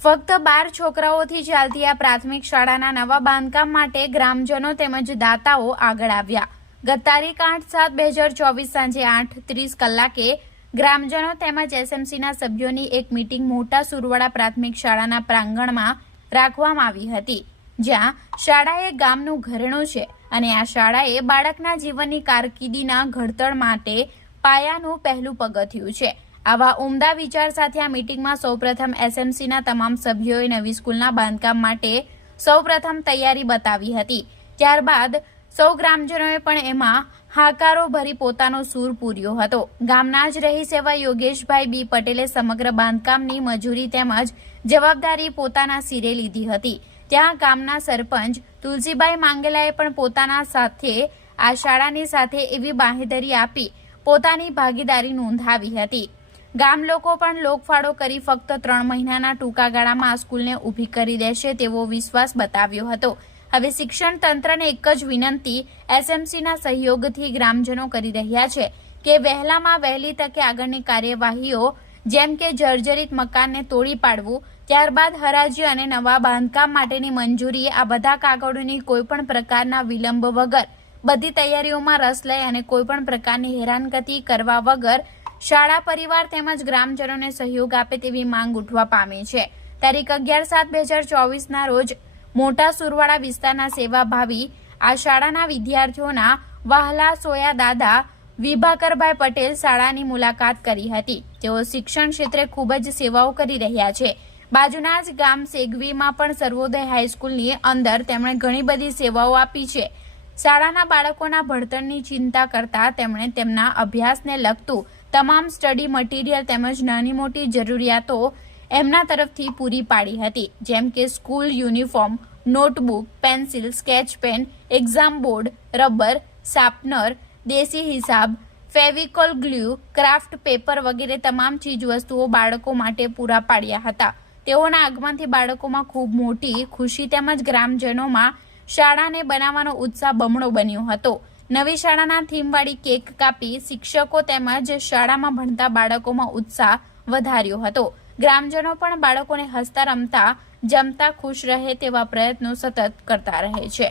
ફક્ત 12 છોકરાઓથી ચાલતી આ પ્રાથમિક શાળાના નવા બાંધકામ માટે ગ્રામજનો તેમજ દાતાઓ આગળ આવ્યા। ગત તારીખ 8/7/2024 સાંજે 8:30 કલાકે ગ્રામજનો તેમજ એસએમસીના સભ્યોની એક મીટિંગ મોટા સુરવાડા પ્રાથમિક શાળાના પ્રાંગણમાં રાખવામાં આવી હતી, જ્યાં શાળા એ ગામનું ઘરેણું છે અને આ શાળાએ બાળકના જીવનની કારકિર્દીના ઘડતર માટે પાયાનું પહેલું પગથિયું છે। આવા ઉમદા વિચાર સાથે આ મીટિંગમાં સૌપ્રથમ એસએમસીના તમામ સભ્યોએ નવી સ્કૂલના બાંધકામ માટે સૌપ્રથમ તૈયારી બતાવી હતી। ત્યારબાદ સૌ ગ્રામજનોએ પણ એમાં હાકારો ભરી પોતાનો સૂર પૂર્યો હતો। ગામના જ રહીશ એવા યોગેશભાઈ બી પટેલે સમગ્ર બાંધકામની મજૂરી તેમજ જવાબદારી પોતાના સિરે લીધી હતી। ત્યાં ગામના સરપંચ તુલસીભાઈ માંગેલાએ પણ પોતાના સાથે આ શાળાની સાથે એવી બાંહેધરી આપી પોતાની ભાગીદારી નોંધાવી હતી। ગામ લોકો પણ લોકફાળો કરી ફક્ત 3 મહિનાના ટૂંકા ગાળામાં આ સ્કૂલને ઊભી કરી દેશે તેવો વિશ્વાસ બતાવ્યો હતો। હવે શિક્ષણ તંત્રને એક જ વિનંતી એસએમસીના સહયોગથી ગ્રામજનો કરી રહ્યા છે કે વહેલામાં વહેલી તકે આગળની કાર્યવાહીઓ જેમ કે જર્જરિત મકાનને તોડી પાડવું, ત્યારબાદ હરાજી અને નવા બાંધકામ માટેની મંજૂરી, આ બધા કાગળોની કોઈપણ પ્રકારના વિલંબ વગર બધી તૈયારીઓમાં રસ લઈ અને કોઈપણ પ્રકારની હેરાનગતિ કરવા વગર શાળા પરિવાર તેમજ ગ્રામજનોને સહયોગ આપે તેવી માંગ ઉઠવા પામી છે। તારીખ 11/7/2024ના રોજ મોટા સુરવાડા વિસ્તારના સેવાભાવી આ શાળાના વિદ્યાર્થીઓના વહાલા સોયા દાદા વિભાકરભાઈ પટેલ શાળાની મુલાકાત કરી હતી। તેઓ શિક્ષણ ક્ષેત્રે ખૂબ જ સેવાઓ કરી રહ્યા છે। બાજુના જ ગામ સેગવીમાં પણ સર્વોદય હાઈસ્કૂલની અંદર તેમણે ઘણી બધી સેવાઓ આપી છે। શાળાના બાળકોના ભણતરની ચિંતા કરતા તેમણે તેમના અભ્યાસને લગતું તમામ સ્ટડી મટીરિયલ તેમજ નાની મોટી જરૂરિયાતો એમના તરફથી પૂરી પાડી હતી, જેમ કે school uniform, notebook, pencil, sketch pen, exam board, rubber, sharpener, દેશી હિસાબ, ફેવિકોલ ગ્લુ, ક્રાફ્ટ પેપર વગેરે તમામ ચીજવસ્તુઓ બાળકો માટે પૂરા પાડ્યા હતા। તેઓના આગમનથી બાળકોમાં ખૂબ મોટી ખુશી તેમજ ગ્રામજનોમાં શાળાને બનાવવાનો ઉત્સાહ બમણો બન્યો હતો। નવી શાળાના થીમવાળી કેક કાપી શિક્ષકો તેમજ શાળામાં ભણતા બાળકોમાં ઉત્સાહ વધાર્યો હતો। ગ્રામજનો પણ બાળકોને હસતા રમતા જમતા ખુશ રહે તેવા પ્રયત્નો સતત કરતા રહે છે।